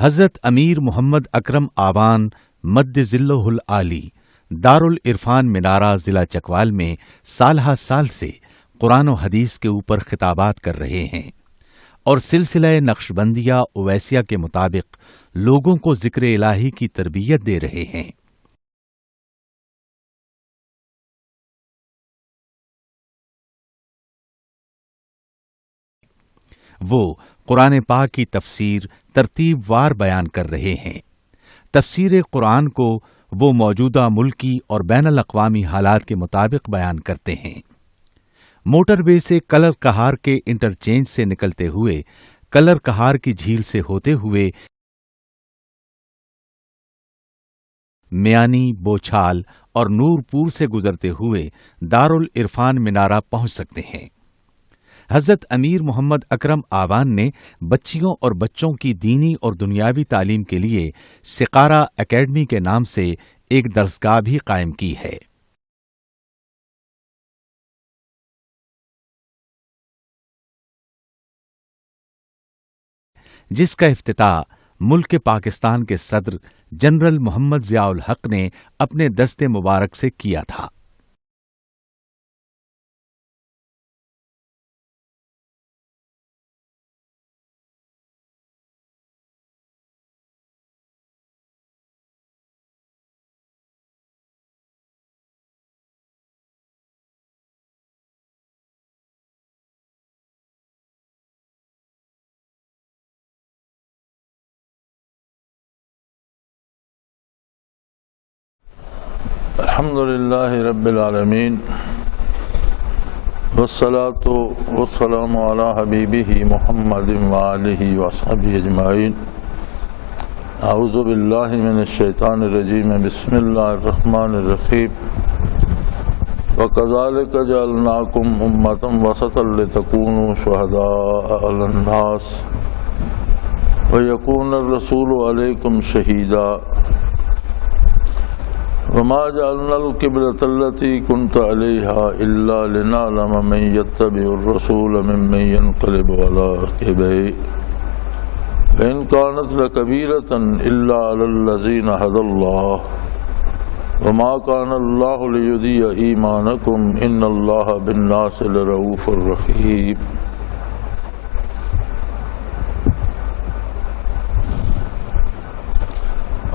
حضرت امیر محمد اکرم آوان مد ذلہ العالی دارالعرفان منارہ ضلع چکوال میں سالہ سال سے قرآن و حدیث کے اوپر خطابات کر رہے ہیں اور سلسلہ نقشبندیہ اویسیہ کے مطابق لوگوں کو ذکر الہی کی تربیت دے رہے ہیں۔ وہ قرآن پاک کی تفسیر ترتیب وار بیان کر رہے ہیں۔ تفسیر قرآن کو وہ موجودہ ملکی اور بین الاقوامی حالات کے مطابق بیان کرتے ہیں۔ موٹر وے سے کلر کہار کے انٹرچینج سے نکلتے ہوئے کلر کہار کی جھیل سے ہوتے ہوئے میانی، بوچھال اور نورپور سے گزرتے ہوئے دارالعرفان منارہ پہنچ سکتے ہیں۔ حضرت امیر محمد اکرم آوان نے بچیوں اور بچوں کی دینی اور دنیاوی تعلیم کے لیے سقارہ اکیڈمی کے نام سے ایک درسگاہ بھی قائم کی ہے۔ جس کا افتتاح ملک پاکستان کے صدر جنرل محمد ضیاء الحق نے اپنے دست مبارک سے کیا تھا۔ الحمد للہ رب العالمین والصلاة والسلام علی حبیبہ محمد وآلہ وصحبہ اجمعین۔ اعوذ باللہ من الشیطان الرجیم، بسم اللہ الرحمن الرحیم۔ وَكَذَلِكَ جَعَلْنَاكُمْ أُمَّةً وَسَطًا لِتَكُونُوا شُهَدَاءَ عَلَى النَّاسِ وَيَكُونَ الرَّسُولُ عَلَيْكُمْ شَهِيدًا وما جعلنا القبلة التي كنت عليها إلا لنعلم من يتبع الرسول ممن ينقلب على عقبيه وإن كانت لكبيرة إلا على الذين هدى الله وما كان الله ليضيع إيمانكم إن الله بالناس لرؤوف رحيم۔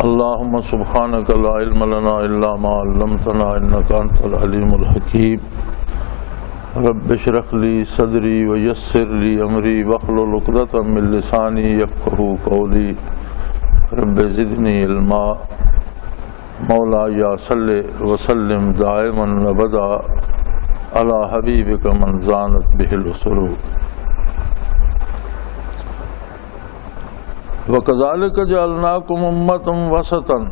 اللہم سبحانک لا علم لنا الا ما علمتنا انک انت العلیم الحکیم۔ رب اشرح لی صدری ویسر لی امری واحلل عقدۃ من لسانی یفقہوا قولی رب زدنی علما۔ مولایا صلی وسلم دائما ابدا علی حبیبک من زانت بہ الاسرور۔ وَكَذَلِكَ جَعَلْنَاكُمْ أُمَّةً وَسَطًا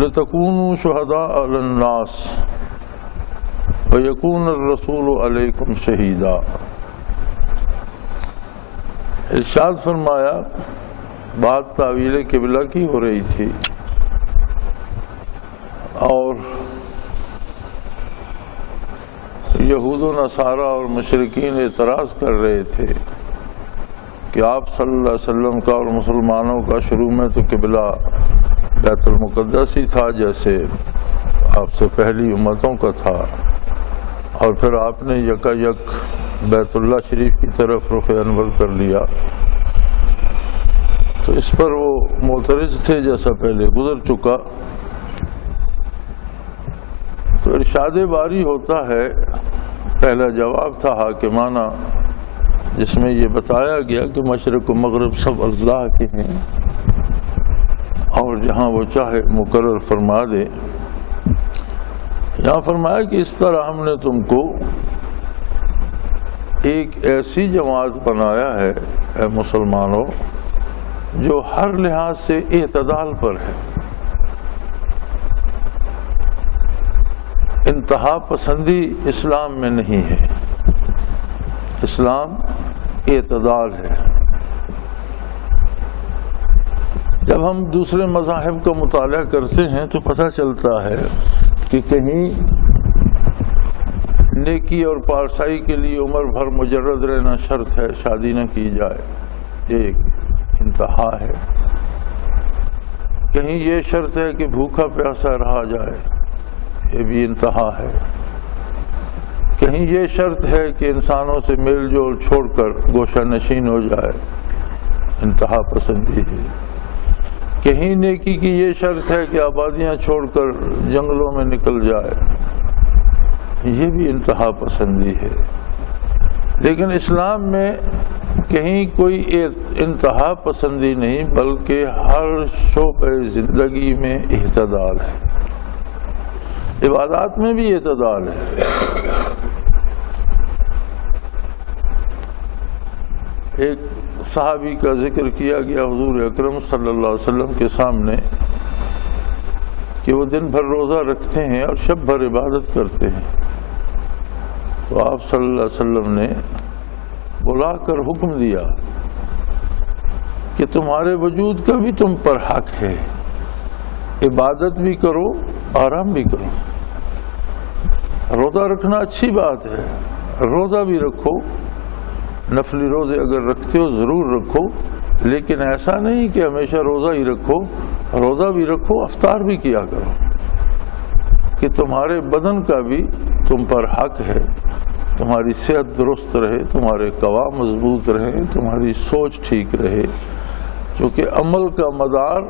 لِتَكُونُوا شُهَدَاءَ عَلَى النَّاسِ وَيَكُونَ الرَّسُولُ عَلَيْكُمْ شَهِيدًا۔ ارشاد فرمایا، بات تعویل قبلہ کی ہو رہی تھی اور یہود و نصارہ اور مشرکین اعتراض کر رہے تھے کہ آپ صلی اللہ علیہ وسلم کا اور مسلمانوں کا شروع میں تو قبلہ بیت المقدس ہی تھا جیسے آپ سے پہلی امتوں کا تھا، اور پھر آپ نے یکا یک بیت اللہ شریف کی طرف رخ انور کر لیا۔ تو اس پر وہ معترض تھے جیسا پہلے گزر چکا۔ تو ارشاد باری ہوتا ہے، پہلا جواب تھا حاکمانہ جس میں یہ بتایا گیا کہ مشرق و مغرب سب اللہ کے ہیں اور جہاں وہ چاہے مقرر فرما دے۔ یہاں فرمایا کہ اس طرح ہم نے تم کو ایک ایسی جماعت بنایا ہے اے مسلمانوں جو ہر لحاظ سے اعتدال پر ہے، انتہا پسندی اسلام میں نہیں ہے، اسلام اعتدال ہے۔ جب ہم دوسرے مذاہب کا مطالعہ کرتے ہیں تو پتہ چلتا ہے کہ کہیں نیکی اور پارسائی کے لیے عمر بھر مجرد رہنا شرط ہے، شادی نہ کی جائے، ایک انتہا ہے۔ کہیں یہ شرط ہے کہ بھوکا پیاسا رہا جائے، یہ بھی انتہا ہے۔ کہیں یہ شرط ہے کہ انسانوں سے میل جول چھوڑ کر گوشہ نشین ہو جائے، انتہا پسندی ہے۔ کہیں نیکی کی یہ شرط ہے کہ آبادیاں چھوڑ کر جنگلوں میں نکل جائے، یہ بھی انتہا پسندی ہے۔ لیکن اسلام میں کہیں کوئی انتہا پسندی نہیں، بلکہ ہر شعبہ زندگی میں اعتدال ہے۔ عبادات میں بھی اعتدال ہے۔ ایک صحابی کا ذکر کیا گیا حضور اکرم صلی اللہ علیہ وسلم کے سامنے کہ وہ دن بھر روزہ رکھتے ہیں اور شب بھر عبادت کرتے ہیں، تو آپ صلی اللہ علیہ وسلم نے بلا کر حکم دیا کہ تمہارے وجود کا بھی تم پر حق ہے، عبادت بھی کرو، آرام بھی کرو۔ روزہ رکھنا اچھی بات ہے، روزہ بھی رکھو، نفلی روزے اگر رکھتے ہو ضرور رکھو، لیکن ایسا نہیں کہ ہمیشہ روزہ ہی رکھو، روزہ بھی رکھو، افطار بھی کیا کرو، کہ تمہارے بدن کا بھی تم پر حق ہے، تمہاری صحت درست رہے، تمہارے قوا مضبوط رہے، تمہاری سوچ ٹھیک رہے، کیونکہ عمل کا مدار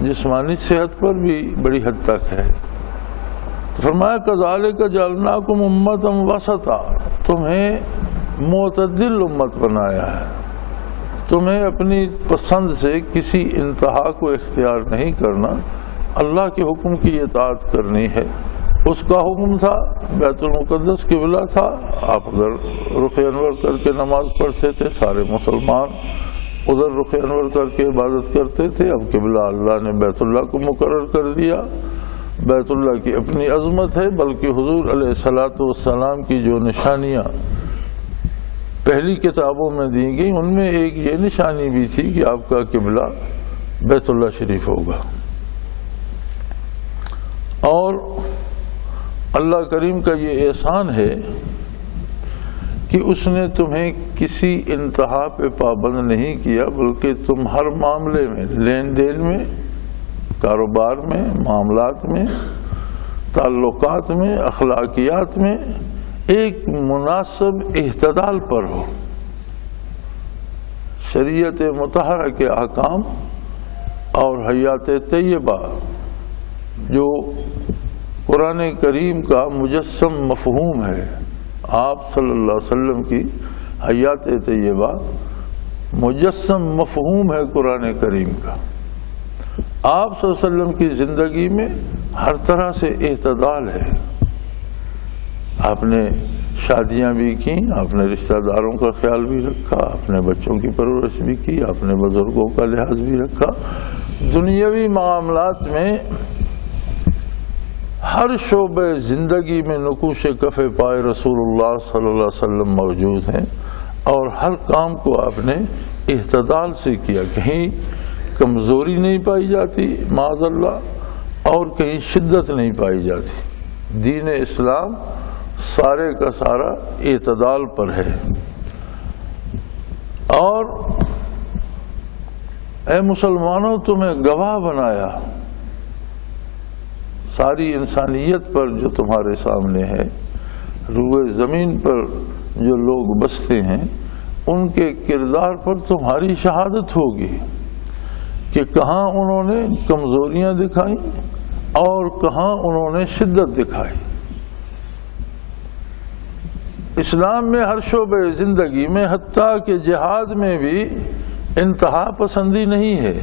جسمانی صحت پر بھی بڑی حد تک ہے۔ تو فرمایا کذالک جعلناکم امۃ وسطا، تمہیں معتدل امت بنایا ہے، تمہیں اپنی پسند سے کسی انتہا کو اختیار نہیں کرنا، اللہ کے حکم کی اطاعت کرنی ہے۔ اس کا حکم تھا بیت المقدس قبلہ تھا، آپ ادھر رخ انور کر کے نماز پڑھتے تھے، سارے مسلمان ادھر رخ انور کر کے عبادت کرتے تھے۔ اب قبلہ اللہ نے بیت اللہ کو مقرر کر دیا، بیت اللہ کی اپنی عظمت ہے، بلکہ حضور علیہ الصلوۃ والسلام کی جو نشانیاں پہلی کتابوں میں دی گئیں ان میں ایک یہ نشانی بھی تھی کہ آپ کا قبلہ بیت اللہ شریف ہوگا۔ اور اللہ کریم کا یہ احسان ہے کہ اس نے تمہیں کسی انتہا پہ پابند نہیں کیا، بلکہ تم ہر معاملے میں، لین دین میں، کاروبار میں، معاملات میں، تعلقات میں، اخلاقیات میں ایک مناسب اعتدال پر ہو۔ شریعت مطہرہ کے احکام اور حیات طیبہ جو قرآن کریم کا مجسم مفہوم ہے، آپ صلی اللہ علیہ وسلم کی حیات طیبہ مجسم مفہوم ہے قرآن کریم کا۔ آپ صلی اللہ علیہ وسلم کی زندگی میں ہر طرح سے اعتدال ہے۔ آپ نے شادیاں بھی کیں، آپ نے رشتہ داروں کا خیال بھی رکھا، آپ نے بچوں کی پرورش بھی کی، آپ نے بزرگوں کا لحاظ بھی رکھا۔ دنیاوی معاملات میں ہر شعبہ زندگی میں نقوش کف پائے رسول اللہ صلی اللہ علیہ وسلم موجود ہیں، اور ہر کام کو آپ نے اعتدال سے کیا۔ کہیں کمزوری نہیں پائی جاتی معاذ اللہ، اور کہیں شدت نہیں پائی جاتی۔ دین اسلام سارے کا سارا اعتدال پر ہے۔ اور اے مسلمانوں، تمہیں گواہ بنایا ساری انسانیت پر جو تمہارے سامنے ہے، روئے زمین پر جو لوگ بستے ہیں ان کے کردار پر تمہاری شہادت ہوگی کہ کہاں انہوں نے کمزوریاں دکھائیں اور کہاں انہوں نے شدت دکھائی۔ اسلام میں ہر شعبہ زندگی میں، حتیٰ کہ جہاد میں بھی انتہا پسندی نہیں ہے۔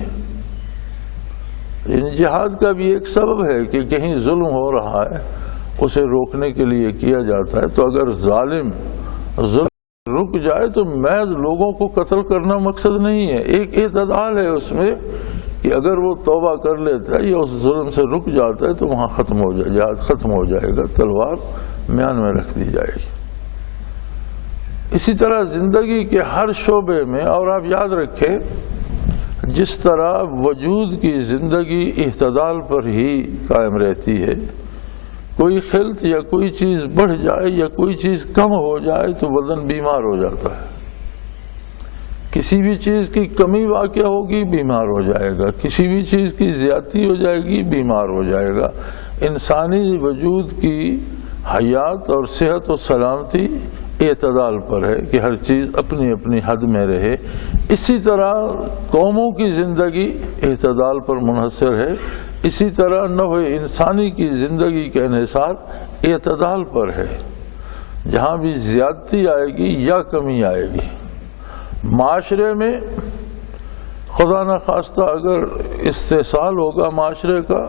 جہاد کا بھی ایک سبب ہے کہ کہیں ظلم ہو رہا ہے، اسے روکنے کے لیے کیا جاتا ہے۔ تو اگر ظالم ظلم رک جائے تو محض لوگوں کو قتل کرنا مقصد نہیں ہے، ایک اعتدال ہے اس میں کہ اگر وہ توبہ کر لیتا ہے یا اس ظلم سے رک جاتا ہے تو وہاں ختم ہو جائے، جہاد ختم ہو جائے گا، تلوار میان میں رکھ دی جائے گی۔ اسی طرح زندگی کے ہر شعبے میں، اور آپ یاد رکھیں جس طرح وجود کی زندگی اعتدال پر ہی قائم رہتی ہے، کوئی خلط یا کوئی چیز بڑھ جائے یا کوئی چیز کم ہو جائے تو بدن بیمار ہو جاتا ہے۔ کسی بھی چیز کی کمی واقع ہوگی بیمار ہو جائے گا، کسی بھی چیز کی زیادتی ہو جائے گی بیمار ہو جائے گا۔ انسانی وجود کی حیات اور صحت و سلامتی اعتدال پر ہے کہ ہر چیز اپنی اپنی حد میں رہے۔ اسی طرح قوموں کی زندگی اعتدال پر منحصر ہے، اسی طرح نوع انسانی کی زندگی کا انحصار اعتدال پر ہے۔ جہاں بھی زیادتی آئے گی یا کمی آئے گی، معاشرے میں خدا نخواستہ اگر استحصال ہوگا معاشرے کا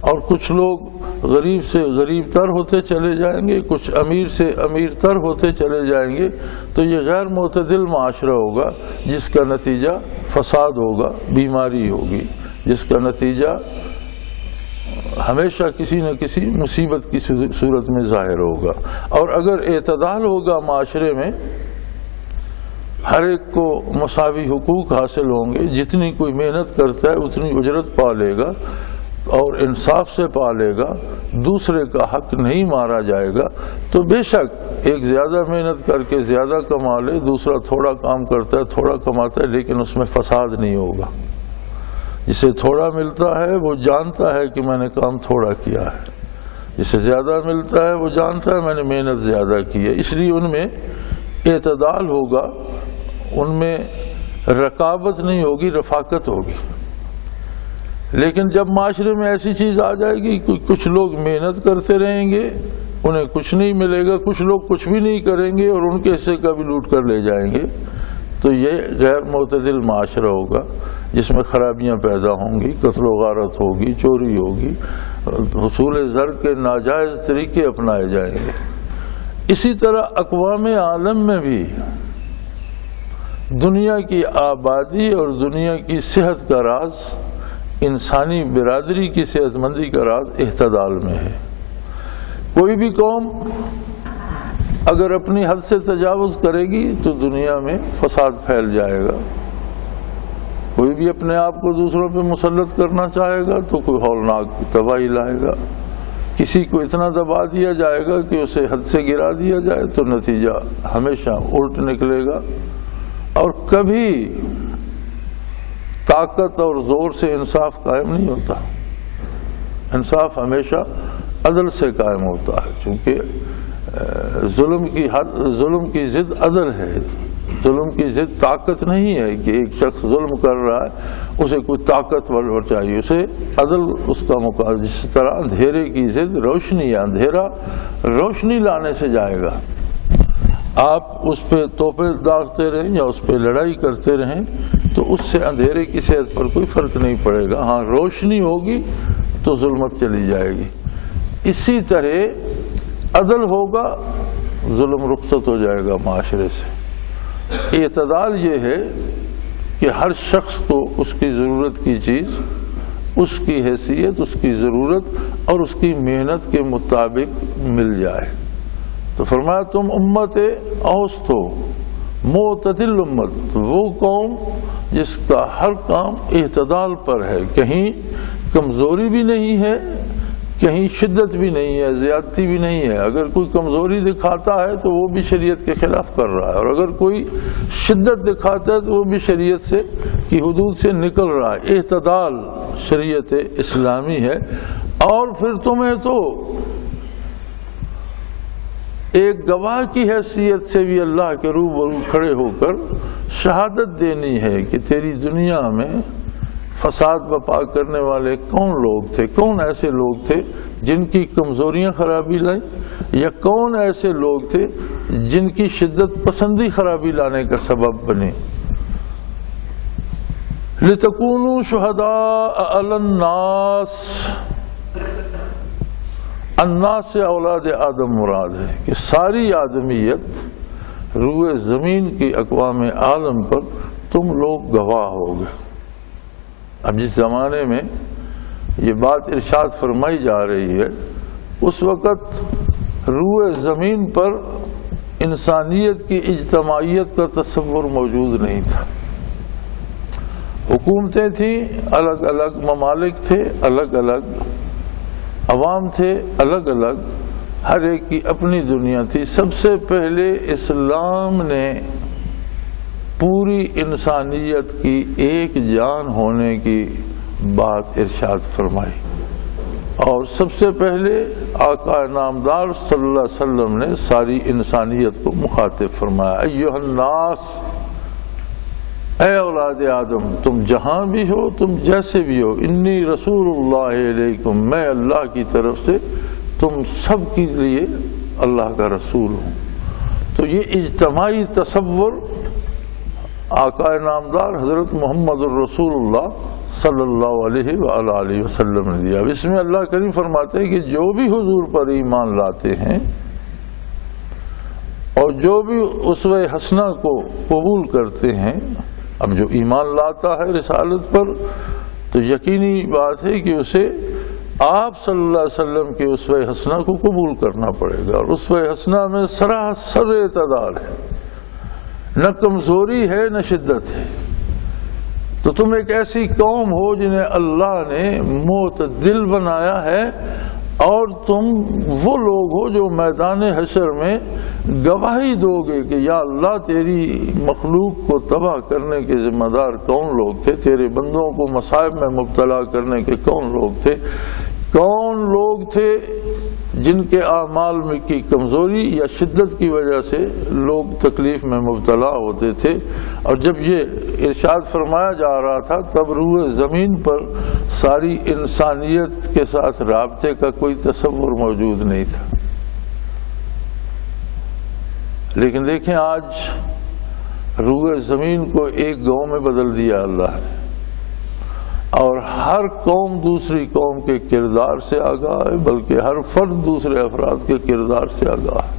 اور کچھ لوگ غریب سے غریب تر ہوتے چلے جائیں گے، کچھ امیر سے امیر تر ہوتے چلے جائیں گے، تو یہ غیر معتدل معاشرہ ہوگا جس کا نتیجہ فساد ہوگا، بیماری ہوگی، جس کا نتیجہ ہمیشہ کسی نہ کسی مصیبت کی صورت میں ظاہر ہوگا۔ اور اگر اعتدال ہوگا معاشرے میں، ہر ایک کو مساوی حقوق حاصل ہوں گے، جتنی کوئی محنت کرتا ہے اتنی اجرت پا لے گا اور انصاف سے پا لے گا، دوسرے کا حق نہیں مارا جائے گا، تو بے شک ایک زیادہ محنت کر کے زیادہ کما لے، دوسرا تھوڑا کام کرتا ہے تھوڑا کماتا ہے لیکن اس میں فساد نہیں ہوگا۔ جسے تھوڑا ملتا ہے وہ جانتا ہے کہ میں نے کام تھوڑا کیا ہے، جسے زیادہ ملتا ہے وہ جانتا ہے میں نے محنت زیادہ کی ہے، اس لیے ان میں اعتدال ہوگا، ان میں رقابت نہیں ہوگی، رفاقت ہوگی۔ لیکن جب معاشرے میں ایسی چیز آ جائے گی کہ کچھ لوگ محنت کرتے رہیں گے انہیں کچھ نہیں ملے گا، کچھ لوگ کچھ بھی نہیں کریں گے اور ان کے حصے کا بھی لوٹ کر لے جائیں گے، تو یہ غیر معتدل معاشرہ ہوگا جس میں خرابیاں پیدا ہوں گی، قتل و غارت ہوگی، چوری ہوگی، حصول زر کے ناجائز طریقے اپنائے جائیں گے۔ اسی طرح اقوام عالم میں بھی دنیا کی آبادی اور دنیا کی صحت کا راز، انسانی برادری کی صحت مندی کا راز اعتدال میں ہے۔ کوئی بھی قوم اگر اپنی حد سے تجاوز کرے گی تو دنیا میں فساد پھیل جائے گا، کوئی بھی اپنے آپ کو دوسروں پہ مسلط کرنا چاہے گا تو کوئی ہولناک تباہی لائے گا، کسی کو اتنا دبا دیا جائے گا کہ اسے حد سے گرا دیا جائے تو نتیجہ ہمیشہ الٹ نکلے گا، اور کبھی طاقت اور زور سے انصاف قائم نہیں ہوتا، انصاف ہمیشہ عدل سے قائم ہوتا ہے، چونکہ ظلم کی ضد عدل ہے، ظلم کی ضد طاقت نہیں ہے کہ ایک شخص ظلم کر رہا ہے اسے کوئی طاقتور چاہیے، اسے عدل اس کا مقابلہ، جس طرح اندھیرے کی ضد روشنی ہے، اندھیرا روشنی لانے سے جائے گا۔ آپ اس پہ توپے داغتے رہیں یا اس پہ لڑائی کرتے رہیں تو اس سے اندھیرے کی صحت پر کوئی فرق نہیں پڑے گا، ہاں روشنی ہوگی تو ظلمت چلی جائے گی۔ اسی طرح عدل ہوگا ظلم رخصت ہو جائے گا معاشرے سے۔ اعتدال یہ ہے کہ ہر شخص کو اس کی ضرورت کی چیز، اس کی حیثیت، اس کی ضرورت اور اس کی محنت کے مطابق مل جائے۔ تو فرمایا تم امت اوسط ہو، معتدل امت، وہ قوم جس کا ہر کام اعتدال پر ہے، کہیں کمزوری بھی نہیں ہے، کہیں شدت بھی نہیں ہے، زیادتی بھی نہیں ہے۔ اگر کوئی کمزوری دکھاتا ہے تو وہ بھی شریعت کے خلاف کر رہا ہے، اور اگر کوئی شدت دکھاتا ہے تو وہ بھی شریعت سے کی حدود سے نکل رہا ہے۔ اعتدال شریعت اسلامی ہے۔ اور پھر تمہیں تو ایک گواہ کی حیثیت سے بھی اللہ کے روبرو کھڑے ہو کر شہادت دینی ہے کہ تیری دنیا میں فساد برپا کرنے والے کون لوگ تھے، کون ایسے لوگ تھے جن کی کمزوریاں خرابی لائیں، یا کون ایسے لوگ تھے جن کی شدت پسندی خرابی لانے کا سبب بنے۔ لِتَكُونُوا شُهَدَاءَ عَلَى النَّاسِ، الناس سے اولاد آدم مراد ہے کہ ساری آدمیت روئے زمین کی اقوام عالم پر تم لوگ گواہ ہوگے۔ اب جس زمانے میں یہ بات ارشاد فرمائی جا رہی ہے اس وقت روئے زمین پر انسانیت کی اجتماعیت کا تصور موجود نہیں تھا۔ حکومتیں تھیں، الگ الگ ممالک تھے، الگ الگ عوام تھے، الگ الگ، ہر ایک کی اپنی دنیا تھی۔ سب سے پہلے اسلام نے پوری انسانیت کی ایک جان ہونے کی بات ارشاد فرمائی، اور سب سے پہلے آقا نامدار صلی اللہ علیہ وسلم نے ساری انسانیت کو مخاطب فرمایا، ایھا الناس، اے اولاد آدم، تم جہاں بھی ہو، تم جیسے بھی ہو، انی رسول اللہ علیکم، میں اللہ کی طرف سے تم سب کے لیے اللہ کا رسول ہوں۔ تو یہ اجتماعی تصور آقا نامدار حضرت محمد الرسول اللہ صلی اللہ علیہ وآلہ وسلم نے دیا۔ اس میں اللہ کریم فرماتے ہیں کہ جو بھی حضور پر ایمان لاتے ہیں اور جو بھی اسوہ حسنہ کو قبول کرتے ہیں، اب جو ایمان لاتا ہے رسالت پر تو یقینی بات ہے کہ اسے آپ صلی اللہ علیہ وسلم کے اسوہ حسنہ کو قبول کرنا پڑے گا، اور اسوہ حسنہ میں سراسر اعتدال ہے، نہ کمزوری ہے نہ شدت ہے۔ تو تم ایک ایسی قوم ہو جنہیں اللہ نے معتدل بنایا ہے، اور تم وہ لوگ ہو جو میدان حشر میں گواہی دو گے کہ یا اللہ تیری مخلوق کو تباہ کرنے کے ذمہ دار کون لوگ تھے، تیرے بندوں کو مصائب میں مبتلا کرنے کے کون لوگ تھے، کون لوگ تھے جن کے اعمال میں کی کمزوری یا شدت کی وجہ سے لوگ تکلیف میں مبتلا ہوتے تھے۔ اور جب یہ ارشاد فرمایا جا رہا تھا تب روح زمین پر ساری انسانیت کے ساتھ رابطے کا کوئی تصور موجود نہیں تھا، لیکن دیکھیں آج روح زمین کو ایک گاؤں میں بدل دیا اللہ نے، اور ہر قوم دوسری قوم کے کردار سے آگاہ ہے، بلکہ ہر فرد دوسرے افراد کے کردار سے آگاہ ہے۔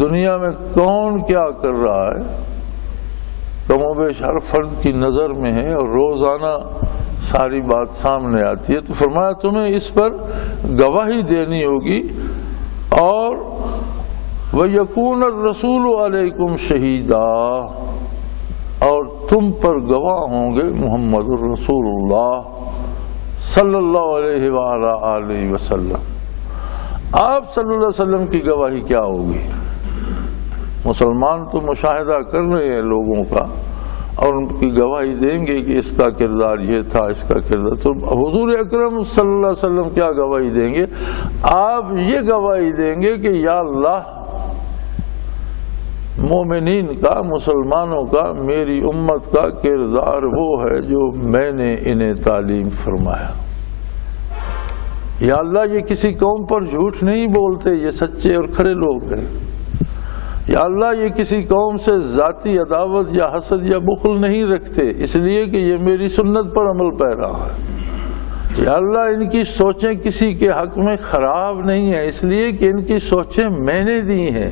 دنیا میں کون کیا کر رہا ہے کم و بیش ہر فرد کی نظر میں ہے، اور روزانہ ساری بات سامنے آتی ہے۔ تو فرمایا تمہیں اس پر گواہی دینی ہوگی، اور وَيَكُونَ الرَّسُولُ عَلَيْكُمْ شَهِيدًا، اور تم پر گواہ ہوں گے محمد الرسول اللہ صلی اللہ علیہ وآلہ وسلم۔ آپ صلی اللہ علیہ وسلم کی گواہی کیا ہوگی؟ مسلمان تو مشاہدہ کر رہے ہیں لوگوں کا، اور ان کی گواہی دیں گے کہ اس کا کردار یہ تھا، اس کا کردار۔ تو حضور اکرم صلی اللہ علیہ وسلم کیا گواہی دیں گے؟ آپ یہ گواہی دیں گے کہ یا اللہ، مومنین کا، مسلمانوں کا، میری امت کا کردار وہ ہے جو میں نے انہیں تعلیم فرمایا۔ یا اللہ یہ کسی قوم پر جھوٹ نہیں بولتے، یہ سچے اور کھرے لوگ ہیں۔ یا اللہ یہ کسی قوم سے ذاتی عداوت یا حسد یا بخل نہیں رکھتے، اس لیے کہ یہ میری سنت پر عمل پیرا ہے۔ یا اللہ ان کی سوچیں کسی کے حق میں خراب نہیں ہیں، اس لیے کہ ان کی سوچیں میں نے دی ہیں۔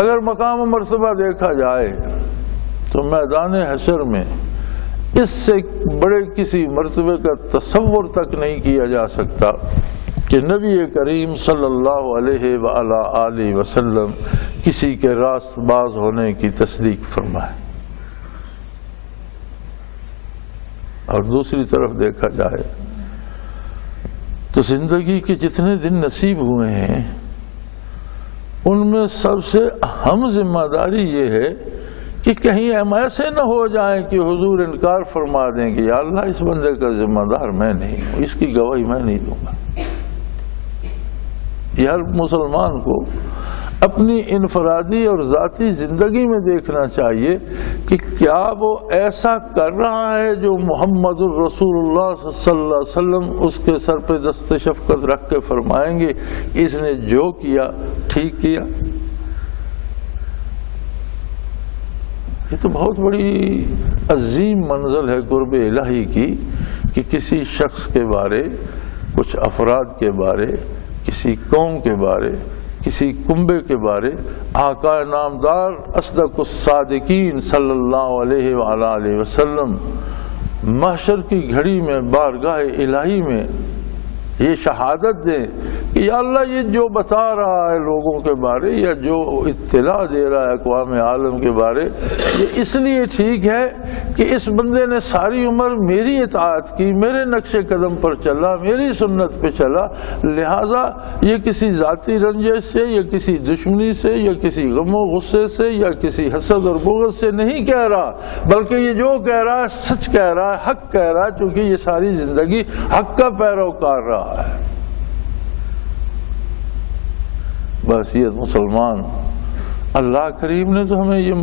اگر مقام و مرتبہ دیکھا جائے تو میدان حشر میں اس سے بڑے کسی مرتبے کا تصور تک نہیں کیا جا سکتا کہ نبی کریم صلی اللہ علیہ وآلہ وسلم کسی کے راست باز ہونے کی تصدیق فرمائے۔ اور دوسری طرف دیکھا جائے تو زندگی کے جتنے دن نصیب ہوئے ہیں ان میں سب سے اہم ذمہ داری یہ ہے کہ کہیں ہم ایسے نہ ہو جائیں کہ حضور انکار فرما دیں کہ یا اللہ اس بندے کا ذمہ دار میں نہیں ہوں، اس کی گواہی میں نہیں دوں گا۔ یہ ہر مسلمان کو اپنی انفرادی اور ذاتی زندگی میں دیکھنا چاہیے کہ کیا وہ ایسا کر رہا ہے جو محمد الرسول اللہ صلی اللہ علیہ وسلم اس کے سر پہ دست شفقت رکھ کے فرمائیں گے کہ اس نے جو کیا ٹھیک کیا۔ یہ تو بہت بڑی عظیم منزل ہے قرب الہی کی کہ کسی شخص کے بارے، کچھ افراد کے بارے، کسی قوم کے بارے، کسی کنبے کے بارے آقا نامدار اصدق الصادقین صلی اللہ علیہ وآلہ وسلم محشر کی گھڑی میں بارگاہ الہی میں یہ شہادت دیں کہ یا اللہ یہ جو بتا رہا ہے لوگوں کے بارے یا جو اطلاع دے رہا ہے اقوام عالم کے بارے، یہ اس لیے ٹھیک ہے کہ اس بندے نے ساری عمر میری اطاعت کی، میرے نقش قدم پر چلا، میری سنت پہ چلا، لہٰذا یہ کسی ذاتی رنجش سے یا کسی دشمنی سے یا کسی غم و غصے سے یا کسی حسد اور بغض سے نہیں کہہ رہا، بلکہ یہ جو کہہ رہا ہے سچ کہہ رہا ہے، حق کہہ رہا ہے، چونکہ یہ ساری زندگی حق کا پیروکار رہا ہے۔ بحیثیت مسلمان اللہ کریم نے تو ہمیں یہ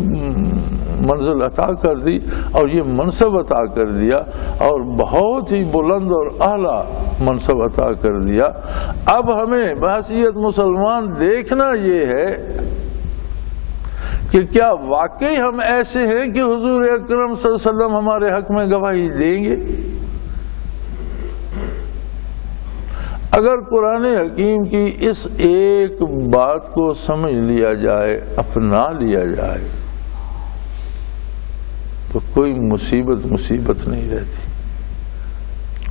منزل عطا کر دی اور یہ منصب عطا کر دیا اور بہت ہی بلند اور اعلیٰ منصب عطا کر دیا۔ اب ہمیں بحیثیت مسلمان دیکھنا یہ ہے کہ کیا واقعی ہم ایسے ہیں کہ حضور اکرم صلی اللہ علیہ وسلم ہمارے حق میں گواہی دیں گے؟ اگر قرآن حکیم کی اس ایک بات کو سمجھ لیا جائے، اپنا لیا جائے، تو کوئی مصیبت نہیں رہتی،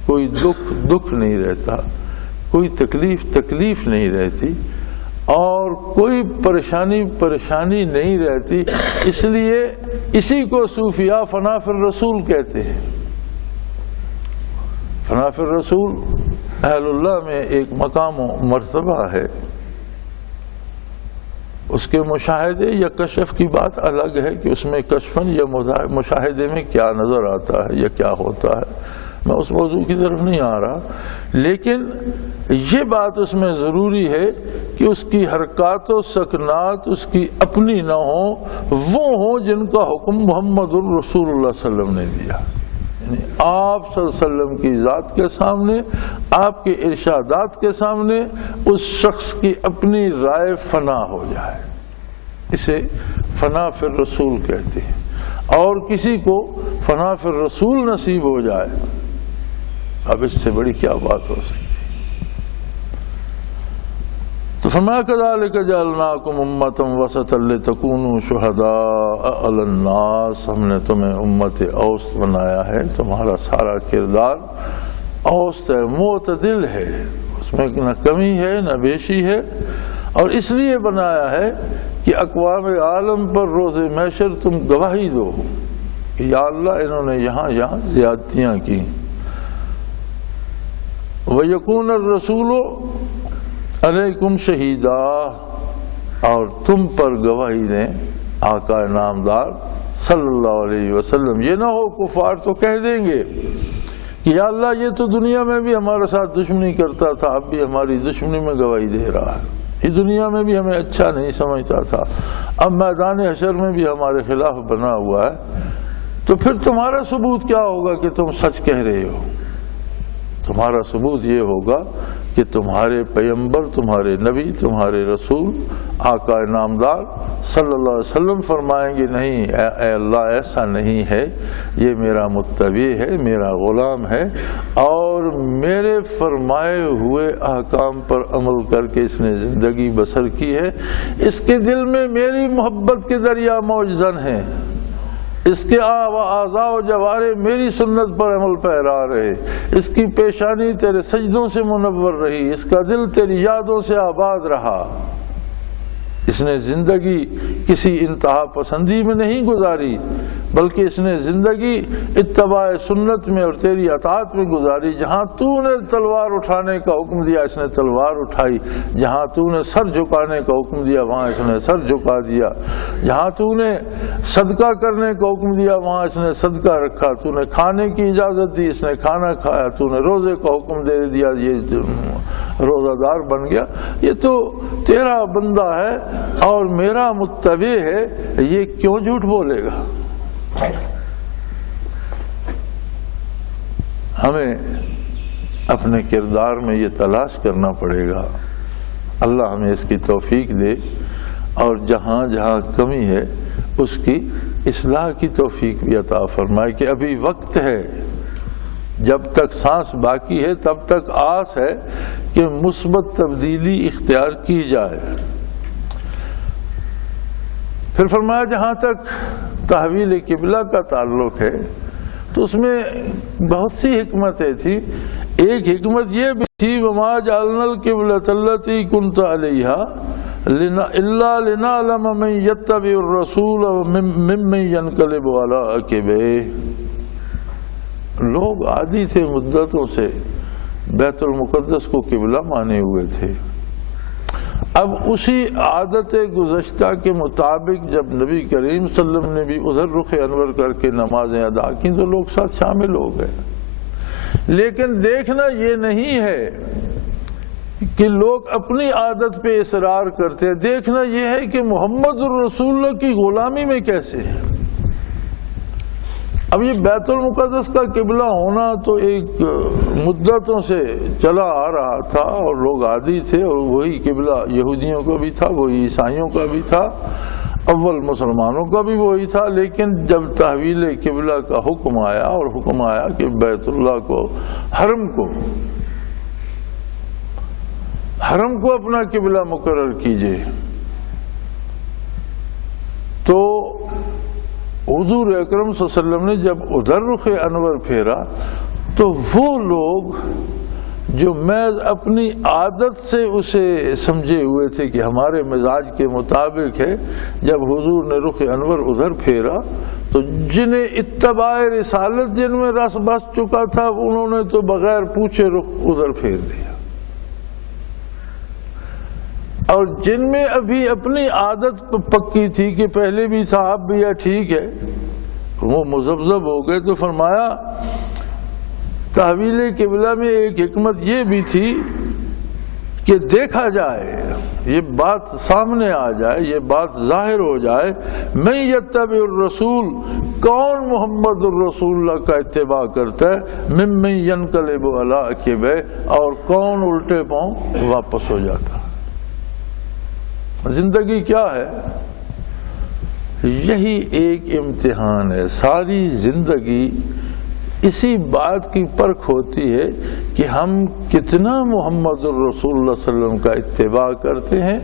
کوئی دکھ نہیں رہتا، کوئی تکلیف نہیں رہتی اور کوئی پریشانی نہیں رہتی۔ اس لیے اسی کو صوفیاء فنا فی الرسول کہتے ہیں۔ فنا فی الرسول اہل اللہ میں ایک مقام و مرتبہ ہے، اس کے مشاہدے یا کشف کی بات الگ ہے کہ اس میں کشفن یا مشاہدے میں کیا نظر آتا ہے یا کیا ہوتا ہے، میں اس موضوع کی طرف نہیں آ رہا، لیکن یہ بات اس میں ضروری ہے کہ اس کی حرکات و سکنات اس کی اپنی نہ ہوں، وہ ہوں جن کا حکم محمد الرسول اللہ صلی اللہ علیہ وسلم نے دیا۔ آپ صلی اللہ علیہ وسلم کی ذات کے سامنے، آپ کے ارشادات کے سامنے اس شخص کی اپنی رائے فنا ہو جائے، اسے فنا فی الرسول کہتے ہیں۔ اور کسی کو فنا فی الرسول نصیب ہو جائے، اب اس سے بڑی کیا بات ہو سکتی۔ تو فرمایا کذالک جعلناکم امۃ وسطا لتکونوا شہداء علی الناس، ہم نے تمہیں امت اوسط بنایا ہے، تمہارا سارا کردار اوسط ہے، معتدل ہے، اس میں نہ کمی ہے نہ بیشی ہے، اور اس لیے بنایا ہے کہ اقوام عالم پر روز محشر تم گواہی دو کہ یا اللہ انہوں نے یہاں زیادتیاں کی۔ وَيَكُونَ الرَّسُولُ علیکم شہیدا، اور تم پر گواہی دیں آقا نامدار صلی اللہ علیہ وسلم۔ یہ نہ ہو کفار تو کہہ دیں گے کہ یا اللہ یہ تو دنیا میں بھی ہمارے ساتھ دشمنی کرتا تھا، اب بھی ہماری دشمنی میں گواہی دے رہا ہے، یہ دنیا میں بھی ہمیں اچھا نہیں سمجھتا تھا، اب میدان حشر میں بھی ہمارے خلاف بنا ہوا ہے، تو پھر تمہارا ثبوت کیا ہوگا کہ تم سچ کہہ رہے ہو؟ تمہارا ثبوت یہ ہوگا کہ تمہارے پیغمبر، تمہارے نبی، تمہارے رسول آقا نامدار صلی اللہ علیہ وسلم فرمائیں گے نہیں اے اللہ ایسا نہیں ہے، یہ میرا متبع ہے، میرا غلام ہے، اور میرے فرمائے ہوئے احکام پر عمل کر کے اس نے زندگی بسر کی ہے، اس کے دل میں میری محبت کے دریا موج زن ہیں، اس کے اعضاء و جوارے میری سنت پر عمل پیرا رہے، اس کی پیشانی تیرے سجدوں سے منور رہی، اس کا دل تیری یادوں سے آباد رہا، اس نے زندگی کسی انتہا پسندی میں نہیں گزاری بلکہ اس نے زندگی اتباع سنت میں اور تیری اطاعت میں گزاری۔ جہاں تو نے تلوار اٹھانے کا حکم دیا اس نے تلوار اٹھائی، جہاں تو نے سر جھکانے کا حکم دیا وہاں اس نے سر جھکا دیا، جہاں تو نے صدقہ کرنے کا حکم دیا وہاں اس نے صدقہ رکھا، تو نے کھانے کی اجازت دی اس نے کھانا کھایا، تو نے روزے کا حکم دے دیا یہ روزہ دار بن گیا۔ یہ تو تیرا بندہ ہے اور میرا متبع ہے، یہ کیوں جھوٹ بولے گا؟ ہمیں اپنے کردار میں یہ تلاش کرنا پڑے گا، اللہ ہمیں اس کی توفیق دے، اور جہاں جہاں کمی ہے اس کی اصلاح کی توفیق بھی عطا فرمائے کہ ابھی وقت ہے، جب تک سانس باقی ہے تب تک آس ہے کہ مثبت تبدیلی اختیار کی جائے۔ پھر فرمایا جہاں تک تحویل قبلہ کا تعلق ہے تو اس میں بہت سی حکمتیں تھیں، ایک حکمت یہ بھی تھی وما جعلنا القبلۃ التی کنت علیہا الا لنعلم من یتبع الرسول ممن ینقلب علی عقبیہ. لوگ عادی تھے مدتوں سے بیت المقدس کو قبلہ مانے ہوئے تھے. اب اسی عادت گزشتہ کے مطابق جب نبی کریم صلی اللہ علیہ وسلم نے بھی ادھر رخ انور کر کے نمازیں ادا کی تو لوگ ساتھ شامل ہو گئے. لیکن دیکھنا یہ نہیں ہے کہ لوگ اپنی عادت پہ اصرار کرتے ہیں، دیکھنا یہ ہے کہ محمد الرسول اللہ کی غلامی میں کیسے ہیں. اب یہ بیت المقدس کا قبلہ ہونا تو ایک مدتوں سے چلا آ رہا تھا اور لوگ عادی تھے، اور وہی قبلہ یہودیوں کا بھی تھا، وہی عیسائیوں کا بھی تھا، اول مسلمانوں کا بھی وہی تھا. لیکن جب تحویل قبلہ کا حکم آیا اور حکم آیا کہ بیت اللہ کو حرم کو اپنا قبلہ مقرر کیجئے، تو حضور اکرم صلی اللہ علیہ وسلم نے جب ادھر رخ انور پھیرا تو وہ لوگ جو محض اپنی عادت سے اسے سمجھے ہوئے تھے کہ ہمارے مزاج کے مطابق ہے، جب حضور نے رخ انور ادھر پھیرا تو جنہیں اتباع رسالت جن میں رس بس چکا تھا انہوں نے تو بغیر پوچھے رخ ادھر پھیر دیا، اور جن میں ابھی اپنی عادت پکی تھی کہ پہلے بھی تھا اب بھی ہے ٹھیک ہے، وہ مذبذب ہو گئے. تو فرمایا تحویل قبلہ میں ایک حکمت یہ بھی تھی کہ دیکھا جائے، یہ بات سامنے آ جائے، یہ بات ظاہر ہو جائے، من یتبع الرسول، کون محمد الرسول اللہ کا اتباع کرتا ہے، ممن ینقلب علی عقبیہ، اور کون الٹے پاؤں واپس ہو جاتا. زندگی کیا ہے؟ یہی ایک امتحان ہے. ساری زندگی اسی بات کی پرکھ ہوتی ہے کہ ہم کتنا محمد الرسول اللہ صلی اللہ علیہ وسلم کا اتباع کرتے ہیں،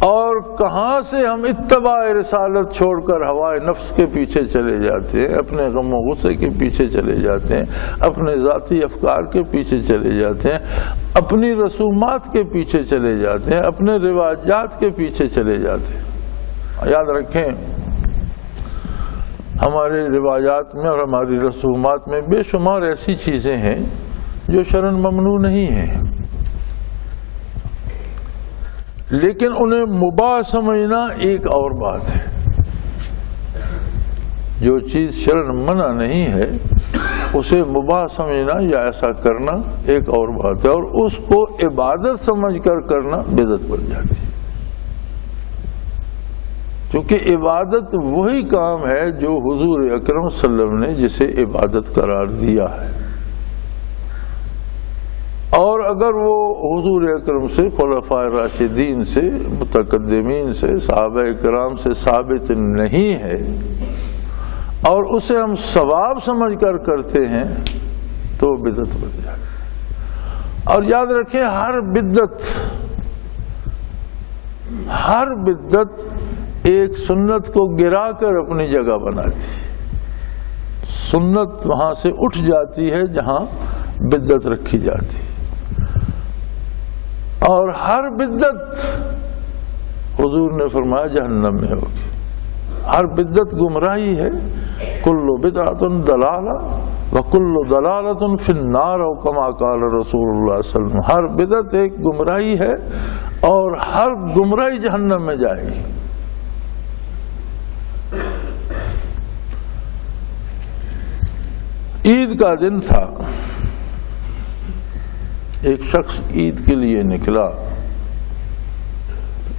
اور کہاں سے ہم اتباع رسالت چھوڑ کر ہوائے نفس کے پیچھے چلے جاتے ہیں، اپنے غم و غصے کے پیچھے چلے جاتے ہیں، اپنے ذاتی افکار کے پیچھے چلے جاتے ہیں، اپنی رسومات کے پیچھے چلے جاتے ہیں، اپنے رواجات کے پیچھے چلے جاتے ہیں. یاد رکھیں ہمارے روایات میں اور ہماری رسومات میں بے شمار ایسی چیزیں ہیں جو شرعاً ممنوع نہیں ہیں، لیکن انہیں مباح سمجھنا ایک اور بات ہے. جو چیز شرعاً منع نہیں ہے اسے مباح سمجھنا یا ایسا کرنا ایک اور بات ہے، اور اس کو عبادت سمجھ کر کرنا بدعت بن جاتی ہے. کیونکہ عبادت وہی کام ہے جو حضور اکرم صلی اللہ علیہ وسلم نے جسے عبادت قرار دیا ہے، اور اگر وہ حضور اکرم سے، خلفاء راشدین سے، متقدمین سے، صحابہ کرام سے ثابت نہیں ہے اور اسے ہم ثواب سمجھ کر کرتے ہیں تو بدعت بن جائے. اور یاد رکھیں ہر بدعت ایک سنت کو گرا کر اپنی جگہ بناتی، سنت وہاں سے اٹھ جاتی ہے جہاں بدعت رکھی جاتی، اور ہر بدعت حضور نے فرمایا جہنم میں ہوگی. ہر بدعت گمراہی ہے. کل بدعۃ ضلالہ وکل ضلالۃ فی النار، او کما قال رسول اللہ صلی اللہ علیہ وسلم. ہر بدعت ایک گمراہی ہے اور ہر گمراہی جہنم میں جائے گی. عید کا دن تھا، ایک شخص عید کے لیے نکلا.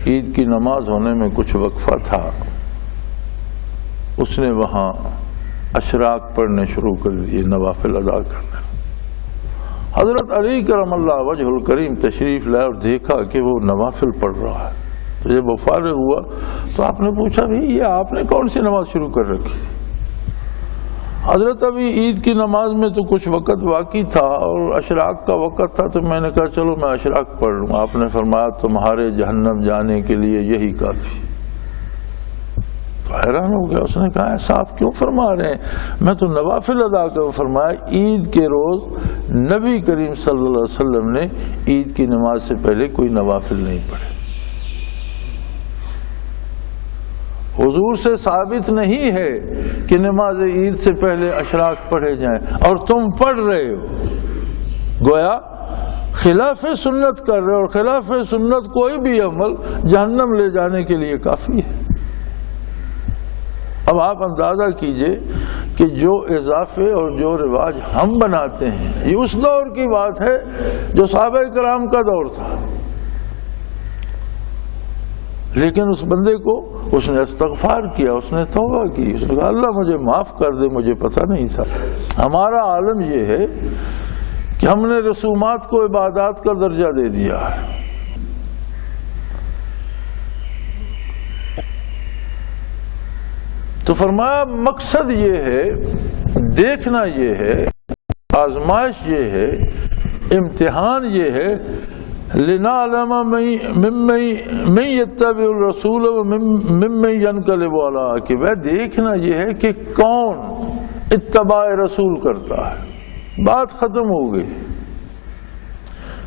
عید کی نماز ہونے میں کچھ وقفہ تھا، اس نے وہاں اشراق پڑھنے شروع کر دیے، نوافل ادا کرنے. حضرت علی کرم اللہ وجہ الکریم تشریف لائے اور دیکھا کہ وہ نوافل پڑھ رہا ہے. تو جب وہ فارغ ہوا تو آپ نے پوچھا بھی یہ آپ نے کون سی نماز شروع کر رکھی تھی؟ حضرت ابھی عید کی نماز میں تو کچھ وقت باقی تھا اور اشراق کا وقت تھا، تو میں نے کہا چلو میں اشراق پڑھ لوں. آپ نے فرمایا تمہارے جہنم جانے کے لیے یہی کافی. تو حیران ہو گیا، اس نے کہا ایسا آپ کیوں فرما رہے ہیں؟ میں تو نوافل ادا کروں۔ فرمایا عید کے روز نبی کریم صلی اللہ علیہ وسلم نے عید کی نماز سے پہلے کوئی نوافل نہیں پڑھے۔ حضور سے ثابت نہیں ہے کہ نماز عید سے پہلے اشراق پڑھے جائیں، اور تم پڑھ رہے ہو، گویا خلاف سنت کر رہے ہو، اور خلاف سنت کوئی بھی عمل جہنم لے جانے کے لیے کافی ہے۔ اب آپ اندازہ کیجئے کہ جو اضافے اور جو رواج ہم بناتے ہیں، یہ اس دور کی بات ہے جو صحابہ کرام کا دور تھا، لیکن اس بندے کو اس نے استغفار کیا، اس نے توبہ کی، اس نے کہا اللہ مجھے معاف کر دے، مجھے پتہ نہیں تھا۔ ہمارا عالم یہ ہے کہ ہم نے رسومات کو عبادات کا درجہ دے دیا ہے۔ تو فرمایا مقصد یہ ہے، دیکھنا یہ ہے، آزمائش یہ ہے، امتحان یہ ہے، لنعلم من یتبع الرسول وممن ینقلب علی عقبیہ، دیکھنا یہ ہے کہ کون اتباع رسول کرتا ہے۔ بات ختم ہو گئی،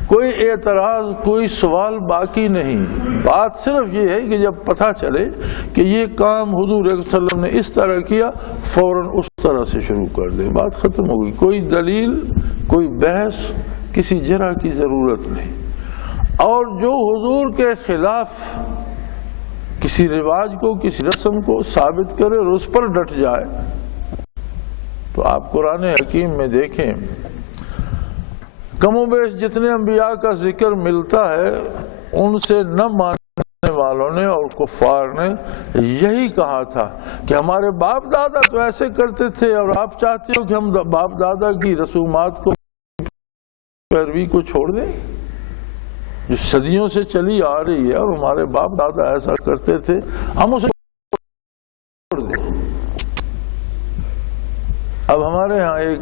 کوئی اعتراض، کوئی سوال باقی نہیں۔ بات صرف یہ ہے کہ جب پتہ چلے کہ یہ کام حضور صلی اللہ علیہ وسلم نے اس طرح کیا، فوراً اس طرح سے شروع کر دے، بات ختم ہو گئی۔ کوئی دلیل، کوئی بحث، کسی جرح کی ضرورت نہیں۔ اور جو حضور کے خلاف کسی رواج کو، کسی رسم کو ثابت کرے اور اس پر ڈٹ جائے، تو آپ قرآن حکیم میں دیکھیں، کم و بیش جتنے انبیاء کا ذکر ملتا ہے، ان سے نہ ماننے والوں نے اور کفار نے یہی کہا تھا کہ ہمارے باپ دادا تو ایسے کرتے تھے، اور آپ چاہتے ہو کہ ہم باپ دادا کی رسومات کو، پیروی کو چھوڑ دیں جو صدیوں سے چلی آ رہی ہے، اور ہمارے باپ دادا ایسا کرتے تھے، ہم اسے چھوڑ دیں۔ اب ہمارے ہاں ایک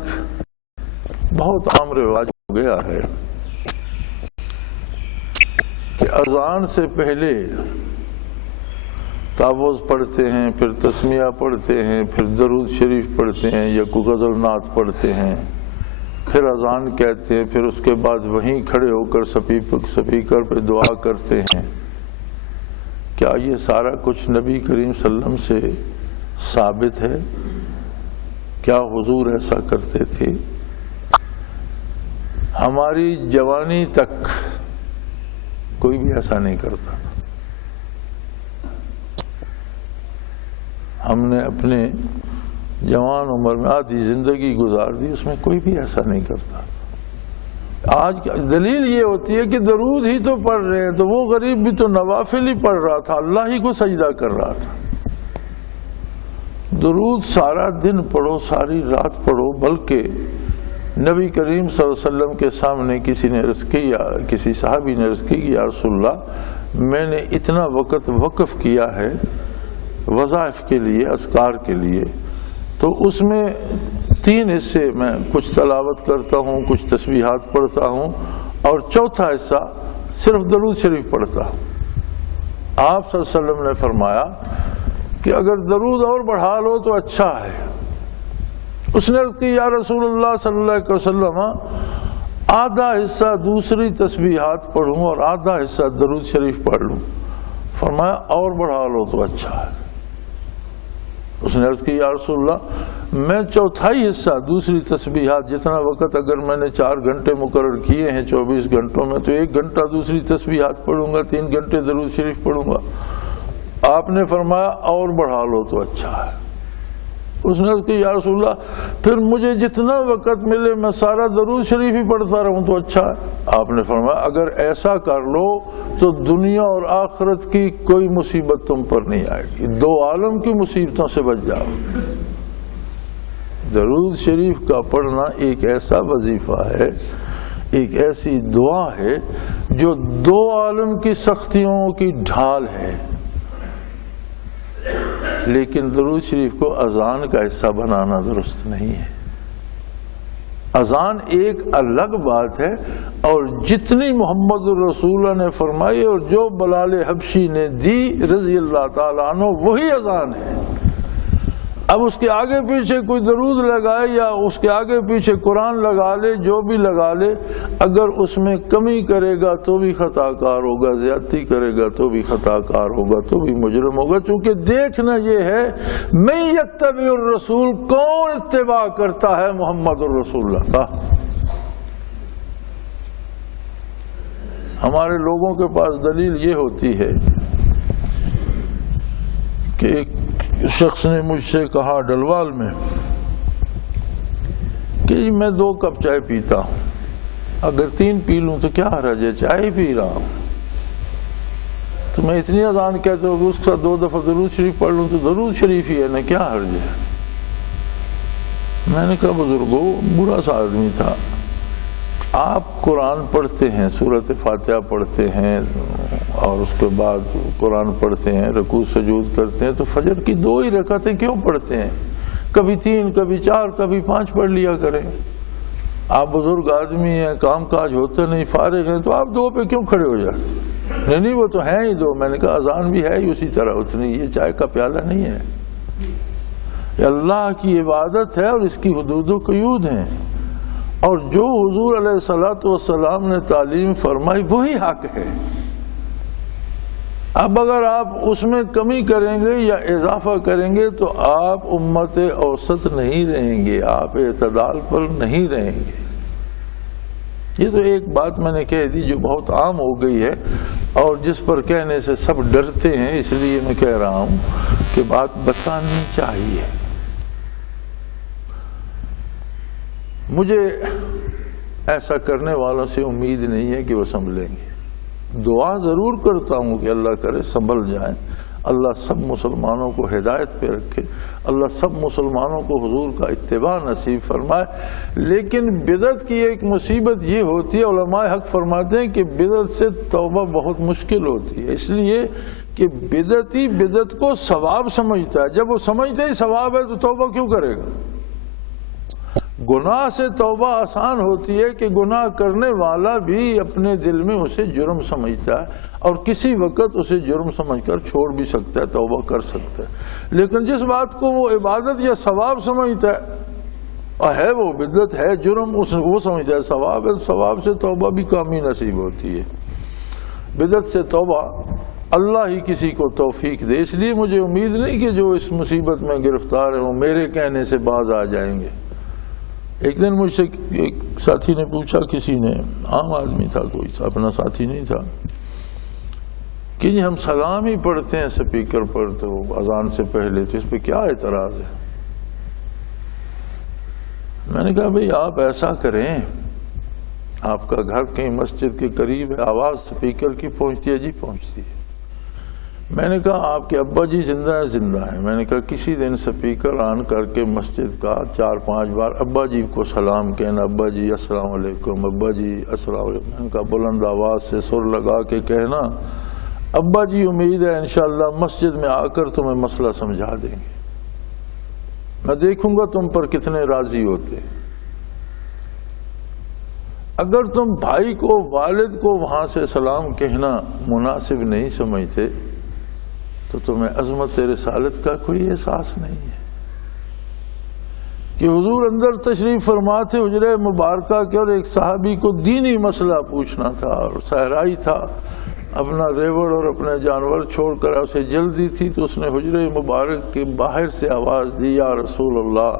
بہت عام رواج ہو گیا ہے کہ اذان سے پہلے تعوذ پڑھتے ہیں، پھر تسمیہ پڑھتے ہیں، پھر درود شریف پڑھتے ہیں، یا کوئی غزل نعت پڑھتے ہیں، پھر اذان کہتے ہیں، پھر اس کے بعد وہیں کھڑے ہو کر سپیکر پہ دعا کرتے ہیں۔ کیا یہ سارا کچھ نبی کریم صلی اللہ علیہ وسلم سے ثابت ہے؟ کیا حضور ایسا کرتے تھے؟ ہماری جوانی تک کوئی بھی ایسا نہیں کرتا تھا۔ ہم نے اپنے جوان عمر میں آدھی زندگی گزار دی، اس میں کوئی بھی ایسا نہیں کرتا۔ آج دلیل یہ ہوتی ہے کہ درود ہی تو پڑھ رہے ہیں، تو وہ غریب بھی تو نوافل ہی پڑھ رہا تھا، اللہ ہی کو سجدہ کر رہا تھا۔ درود سارا دن پڑھو، ساری رات پڑھو، بلکہ نبی کریم صلی اللہ علیہ وسلم کے سامنے کسی نے عرض کی، یا کسی صحابی نے عرض کی کہ یا رسول اللہ، میں نے اتنا وقت وقف کیا ہے وظائف کے لیے، اذکار کے لیے، تو اس میں 3 حصے میں کچھ تلاوت کرتا ہوں، کچھ تسبیحات پڑھتا ہوں، اور چوتھا حصہ صرف درود شریف پڑھتا ہوں۔ آپ صلی اللہ علیہ وسلم نے فرمایا کہ اگر درود اور بڑھا لو تو اچھا ہے۔ اس نے عرض کی یا رسول اللہ صلی اللہ علیہ وسلم، آدھا حصہ دوسری تسبیحات پڑھوں اور آدھا حصہ درود شریف پڑھ لوں۔ فرمایا اور بڑھا لو تو اچھا ہے۔ اس نے عرض کی یا رسول اللہ، میں چوتھائی حصہ دوسری تسبیحات، جتنا وقت اگر میں نے 4 گھنٹے مقرر کیے ہیں 24 گھنٹوں میں، تو 1 گھنٹہ دوسری تسبیحات پڑھوں گا، 3 گھنٹے درود شریف پڑھوں گا۔ آپ نے فرمایا اور بڑھا لو تو اچھا ہے۔ اس نے عرض کی یا رسول اللہ، پھر مجھے جتنا وقت ملے میں سارا درود شریف ہی پڑھتا رہوں تو اچھا ہے۔ آپ نے فرمایا اگر ایسا کر لو تو دنیا اور آخرت کی کوئی مصیبت تم پر نہیں آئے گی، 2 عالم کی مصیبتوں سے بچ جاؤ۔ درود شریف کا پڑھنا ایک ایسا وظیفہ ہے، ایک ایسی دعا ہے جو 2 عالم کی سختیوں کی ڈھال ہے، لیکن درود شریف کو اذان کا حصہ بنانا درست نہیں ہے۔ اذان ایک الگ بات ہے، اور جتنی محمد الرسول نے فرمائی اور جو بلال حبشی نے دی رضی اللہ تعالیٰ عنہ، وہی اذان ہے۔ اب اس کے آگے پیچھے کوئی درود لگائے یا اس کے آگے پیچھے قرآن لگا لے، جو بھی لگا لے، اگر اس میں کمی کرے گا تو بھی خطا کار ہوگا، زیادتی کرے گا تو بھی خطا کار ہوگا، تو بھی مجرم ہوگا. چونکہ دیکھنا یہ ہے من یتبع الرسول، کون اتباع کرتا ہے محمد الرسول اللہ کا. ہمارے لوگوں کے پاس دلیل یہ ہوتی ہے کہ ایک شخص نے مجھ سے کہا ڈلوال میں کہ میں 2 کپ چائے پیتا ہوں، اگر 3 پی لوں تو کیا حرج ہے، چائے پی رہا ہوں. تو میں اتنی اذان کہتا ہوں کہ اس کا 2 دفعہ درود شریف پڑھ لوں تو درود شریف ہی ہے نا، کیا حرج ہے. میں نے کہا بزرگو، برا سا آدمی تھا، آپ قرآن پڑھتے ہیں، سورۃ فاتحہ پڑھتے ہیں اور اس کے بعد قرآن پڑھتے ہیں، رکوع سجود کرتے ہیں، تو فجر کی 2 ہی رکعتیں کیوں پڑھتے ہیں؟ کبھی 3، کبھی 4، کبھی 5 پڑھ لیا کریں. آپ بزرگ آدمی ہیں، کام کاج ہوتے نہیں، فارغ ہیں، تو آپ 2 پہ کیوں کھڑے ہو جاتے؟ نہیں وہ تو ہیں ہی 2. میں نے کہا اذان بھی ہے ہی اسی طرح اتنی، یہ چائے کا پیالہ نہیں ہے. یہ اللہ کی عبادت ہے اور اس کی حدود و قیود ہیں، اور جو حضور علیہ الصلوۃ والسلام نے تعلیم فرمائی وہی حق ہے. اب اگر آپ اس میں کمی کریں گے یا اضافہ کریں گے تو آپ امت اوسط نہیں رہیں گے، آپ اعتدال پر نہیں رہیں گے. یہ تو ایک بات میں نے کہہ دی جو بہت عام ہو گئی ہے اور جس پر کہنے سے سب ڈرتے ہیں، اس لیے میں کہہ رہا ہوں کہ بات بتانی چاہیے. مجھے ایسا کرنے والوں سے امید نہیں ہے کہ وہ سنبھلیں گے. دعا ضرور کرتا ہوں کہ اللہ کرے سنبھل جائیں، اللہ سب مسلمانوں کو ہدایت پہ رکھے، اللہ سب مسلمانوں کو حضور کا اتباع نصیب فرمائے. لیکن بدعت کی ایک مصیبت یہ ہوتی ہے، علماء حق فرماتے ہیں کہ بدعت سے توبہ بہت مشکل ہوتی ہے، اس لیے کہ بدعتی بدعت کو ثواب سمجھتا ہے. جب وہ سمجھتے ہی ثواب ہے تو توبہ کیوں کرے گا؟ گناہ سے توبہ آسان ہوتی ہے کہ گناہ کرنے والا بھی اپنے دل میں اسے جرم سمجھتا ہے اور کسی وقت اسے جرم سمجھ کر چھوڑ بھی سکتا ہے، توبہ کر سکتا ہے. لیکن جس بات کو وہ عبادت یا ثواب سمجھتا ہے وہ بدعت ہے، جرم وہ سمجھتا ہے ثواب ہے، ثواب سے توبہ بھی کامی نصیب ہوتی ہے. بدعت سے توبہ اللہ ہی کسی کو توفیق دے. اس لیے مجھے امید نہیں کہ جو اس مصیبت میں گرفتار ہیں وہ میرے کہنے سے باز آ جائیں گے. ایک دن مجھ سے ایک ساتھی نے پوچھا، کسی نے، عام آدمی تھا، کوئی اپنا ساتھی نہیں تھا، کہ جی ہم سلام ہی پڑھتے ہیں سپیکر پر تو اذان سے پہلے، تو اس پہ کیا اعتراض ہے؟ میں نے کہا بھئی آپ ایسا کریں، آپ کا گھر کہیں مسجد کے قریب ہے، آواز سپیکر کی پہنچتی ہے؟ جی پہنچتی ہے. میں نے کہا آپ کے ابا جی زندہ ہے؟ زندہ ہے. میں نے کہا کسی دن سپیکر آن کر کے مسجد کا 4-5 بار ابا جی کو سلام کہنا، ابا جی السلام علیکم، ابا جی السلام علیکم. میں نے کہا بلند آواز سے سر لگا کے کہنا، ابا جی امید ہے انشاءاللہ مسجد میں آ کر تمہیں مسئلہ سمجھا دیں گے، میں دیکھوں گا تم پر کتنے راضی ہوتے. اگر تم بھائی کو، والد کو وہاں سے سلام کہنا مناسب نہیں سمجھتے تو تمہیں عظمت رسالت کا کوئی احساس نہیں ہے. کہ حضور اندر تشریف فرما تھے حجرہ مبارکہ کے، اور ایک صحابی کو دینی مسئلہ پوچھنا تھا اور صحرائی تھا، اپنا ریوڑ اور اپنے جانور چھوڑ کر اسے جلدی تھی، تو اس نے حجرہ مبارک کے باہر سے آواز دی، یا رسول اللہ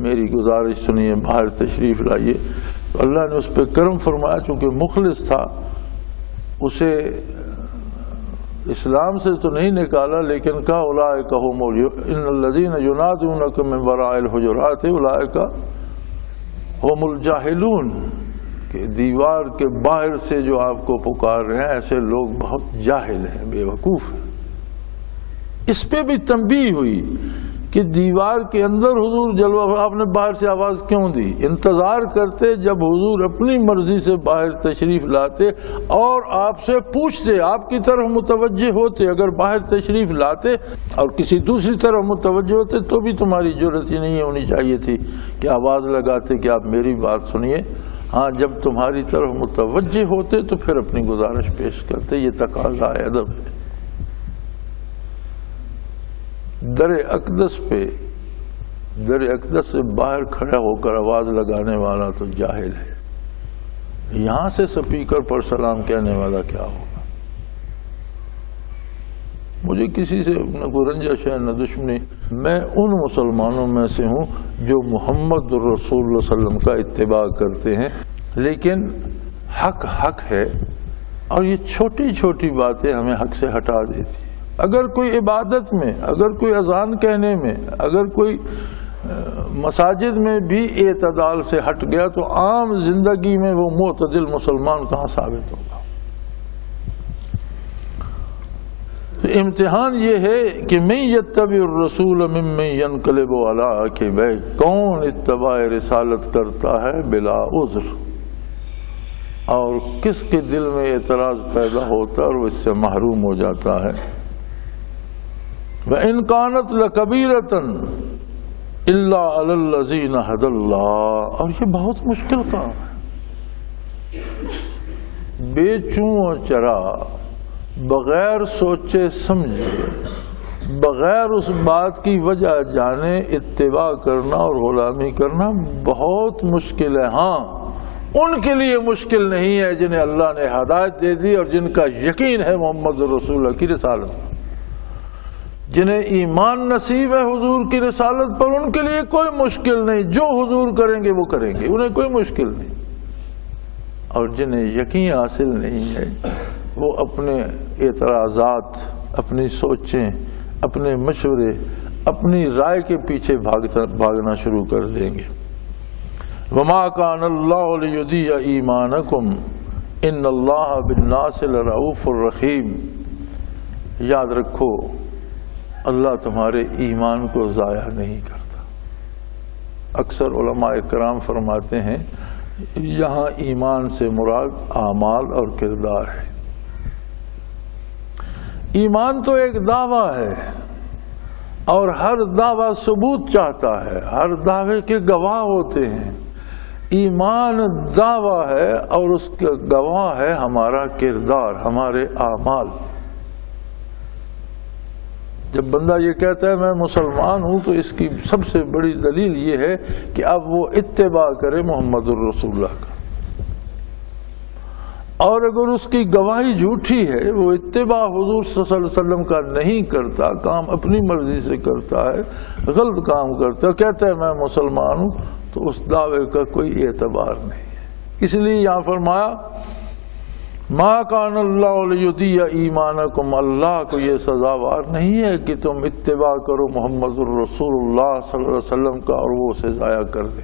میری گزارش سنیے، باہر تشریف لائیے. تو اللہ نے اس پہ کرم فرمایا، چونکہ مخلص تھا، اسے اسلام سے تو نہیں نکالا، لیکن کہا اولئک هم ان الذین ینادونک من وراء الحجرات اولئک هم الجاہلون، کہ دیوار کے باہر سے جو آپ کو پکار رہے ہیں ایسے لوگ بہت جاہل ہیں، بے وقوف ہیں. اس پہ بھی تنبیہ ہوئی کہ دیوار کے اندر حضور جلوہ، آپ نے باہر سے آواز کیوں دی؟ انتظار کرتے جب حضور اپنی مرضی سے باہر تشریف لاتے اور آپ سے پوچھتے، آپ کی طرف متوجہ ہوتے. اگر باہر تشریف لاتے اور کسی دوسری طرف متوجہ ہوتے تو بھی تمہاری جرأت ہی نہیں ہونی چاہیے تھی کہ آواز لگاتے کہ آپ میری بات سنیے. ہاں جب تمہاری طرف متوجہ ہوتے تو پھر اپنی گزارش پیش کرتے. یہ تقاضا ادب ہے. در اقدس سے باہر کھڑا ہو کر آواز لگانے والا تو جاہل ہے، یہاں سے سپیکر پر سلام کہنے والا کیا ہوگا؟ مجھے کسی سے نہ کوئی رنجش ہے نہ دشمنی، میں ان مسلمانوں میں سے ہوں جو محمد رسول اللہ صلی اللہ علیہ وسلم کا اتباع کرتے ہیں، لیکن حق ہے، اور یہ چھوٹی چھوٹی باتیں ہمیں حق سے ہٹا دیتی ہیں۔ اگر کوئی عبادت میں، اگر کوئی اذان کہنے میں، اگر کوئی مساجد میں بھی اعتدال سے ہٹ گیا تو عام زندگی میں وہ معتدل مسلمان کہاں ثابت ہوگا؟ تو امتحان یہ ہے کہ من یتبع الرسول ممن ینقلب علی عقبیہ، کون اتباع رسالت کرتا ہے بلا عذر، اور کس کے دل میں اعتراض پیدا ہوتا ہے اور وہ اس سے محروم ہو جاتا ہے۔ وَإِن كَانَتْ لَكَبِيرَةً إِلَّا عَلَى الَّذِينَ هَدَى اللَّهُ، اور یہ بہت مشکل کام ہے، بے چوں و چرا، بغیر سوچے سمجھے، بغیر اس بات کی وجہ جانے اتباع کرنا اور غلامی کرنا بہت مشکل ہے۔ ہاں، ان کے لیے مشکل نہیں ہے جنہیں اللہ نے ہدایت دے دی اور جن کا یقین ہے محمد رسول اللہ کی رسالت پر، جنہیں ایمان نصیب ہے حضور کی رسالت پر، ان کے لیے کوئی مشکل نہیں، جو حضور کریں گے وہ کریں گے، انہیں کوئی مشکل نہیں۔ اور جنہیں یقین حاصل نہیں ہے وہ اپنے اعتراضات، اپنی سوچیں، اپنے مشورے، اپنی رائے کے پیچھے بھاگنا شروع کر دیں گے۔ وَمَا كَانَ اللَّهُ لِيُضِيعَ إِيمَانَكُمْ إِنَّ اللَّهَ بِالنَّاسِ لَرَءُوفٌ رَحِيمٌ، یاد رکھو اللہ تمہارے ایمان کو ضائع نہیں کرتا۔ اکثر علماء کرام فرماتے ہیں یہاں ایمان سے مراد اعمال اور کردار ہے۔ ایمان تو ایک دعویٰ ہے، اور ہر دعویٰ ثبوت چاہتا ہے، ہر دعوے کے گواہ ہوتے ہیں۔ ایمان دعویٰ ہے اور اس کا گواہ ہے ہمارا کردار، ہمارے اعمال۔ جب بندہ یہ کہتا ہے میں مسلمان ہوں تو اس کی سب سے بڑی دلیل یہ ہے کہ اب وہ اتباع کرے محمد الرسول اللہ کا، اور اگر اس کی گواہی جھوٹی ہے، وہ اتباع حضور صلی اللہ علیہ وسلم کا نہیں کرتا، کام اپنی مرضی سے کرتا ہے، غلط کام کرتا ہے، کہتا ہے میں مسلمان ہوں، تو اس دعوے کا کوئی اعتبار نہیں ہے۔ اس لیے یہاں فرمایا مَا كَانَ اللَّهُ لِيُضِيعَ إِيمَانَكُمْ، اللہ کو یہ سزاوار نہیں ہے کہ تم اتباع کرو محمد الرسول اللہ صلی اللہ علیہ وسلم کا اور وہ اسے ضائع کر دے،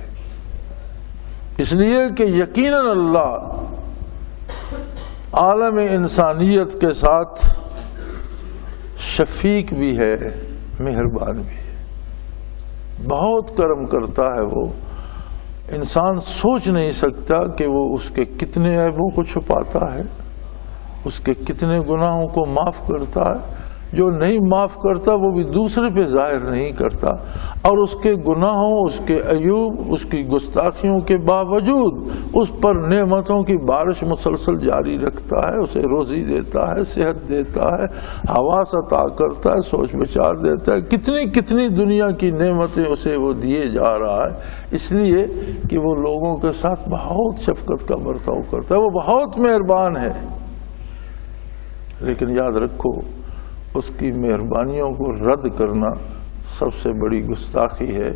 اس لیے کہ یقیناً اللہ عالم انسانیت کے ساتھ شفیق بھی ہے، مہربان بھی ہے، بہت کرم کرتا ہے۔ وہ انسان سوچ نہیں سکتا کہ وہ اس کے کتنے عیبوں کو چھپاتا ہے، اس کے کتنے گناہوں کو معاف کرتا ہے۔ جو نہیں معاف کرتا وہ بھی دوسرے پہ ظاہر نہیں کرتا، اور اس کے گناہوں، اس کے عیوب، اس کی گستاخیوں کے باوجود اس پر نعمتوں کی بارش مسلسل جاری رکھتا ہے، اسے روزی دیتا ہے، صحت دیتا ہے، حواس عطا کرتا ہے، سوچ بچار دیتا ہے، کتنی کتنی دنیا کی نعمتیں اسے وہ دیے جا رہا ہے، اس لیے کہ وہ لوگوں کے ساتھ بہت شفقت کا برتاؤ کرتا ہے، وہ بہت مہربان ہے۔ لیکن یاد رکھو اس کی مہربانیوں کو رد کرنا سب سے بڑی گستاخی ہے،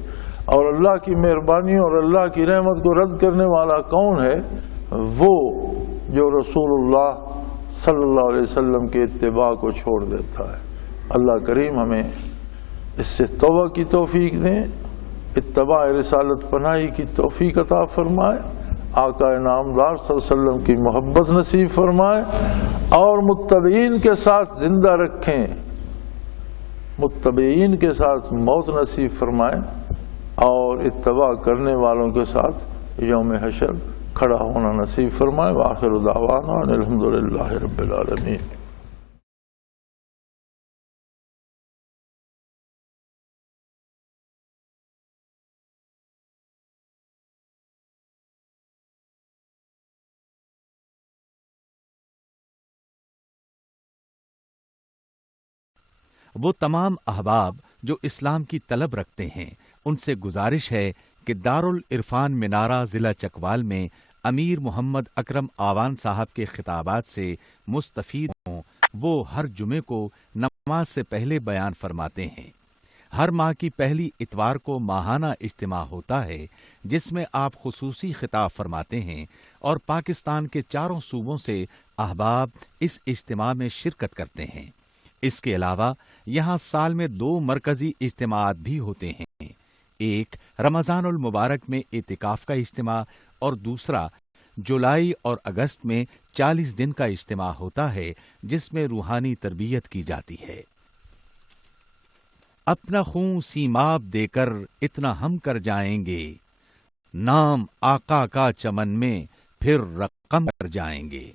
اور اللہ کی مہربانیوں اور اللہ کی رحمت کو رد کرنے والا کون ہے؟ وہ جو رسول اللہ صلی اللہ علیہ وسلم کے اتباع کو چھوڑ دیتا ہے۔ اللہ کریم ہمیں اس سے توبہ کی توفیق دیں، اتباع رسالت پناہی کی توفیق عطا فرمائے، آقا نامدار صلی اللہ علیہ وسلم کی محبت نصیب فرمائے، اور متبعین کے ساتھ زندہ رکھیں، متبعین کے ساتھ موت نصیب فرمائے، اور اتباع کرنے والوں کے ساتھ یوم حشر کھڑا ہونا نصیب فرمائے۔ وآخر دعوانا ان الحمدللہ رب العالمین۔ وہ تمام احباب جو اسلام کی طلب رکھتے ہیں ان سے گزارش ہے کہ دارالعرفان منارہ ضلع چکوال میں امیر محمد اکرم آوان صاحب کے خطابات سے مستفید ہوں۔ وہ ہر جمعے کو نماز سے پہلے بیان فرماتے ہیں۔ ہر ماہ کی پہلی اتوار کو ماہانہ اجتماع ہوتا ہے جس میں آپ خصوصی خطاب فرماتے ہیں اور پاکستان کے چاروں صوبوں سے احباب اس اجتماع میں شرکت کرتے ہیں۔ اس کے علاوہ یہاں سال میں 2 مرکزی اجتماعات بھی ہوتے ہیں، ایک رمضان المبارک میں اعتکاف کا اجتماع اور دوسرا جولائی اور اگست میں 40 دن کا اجتماع ہوتا ہے جس میں روحانی تربیت کی جاتی ہے۔ اپنا خون سیماب دے کر اتنا ہم کر جائیں گے، نام آقا کا چمن میں پھر رقم کر جائیں گے۔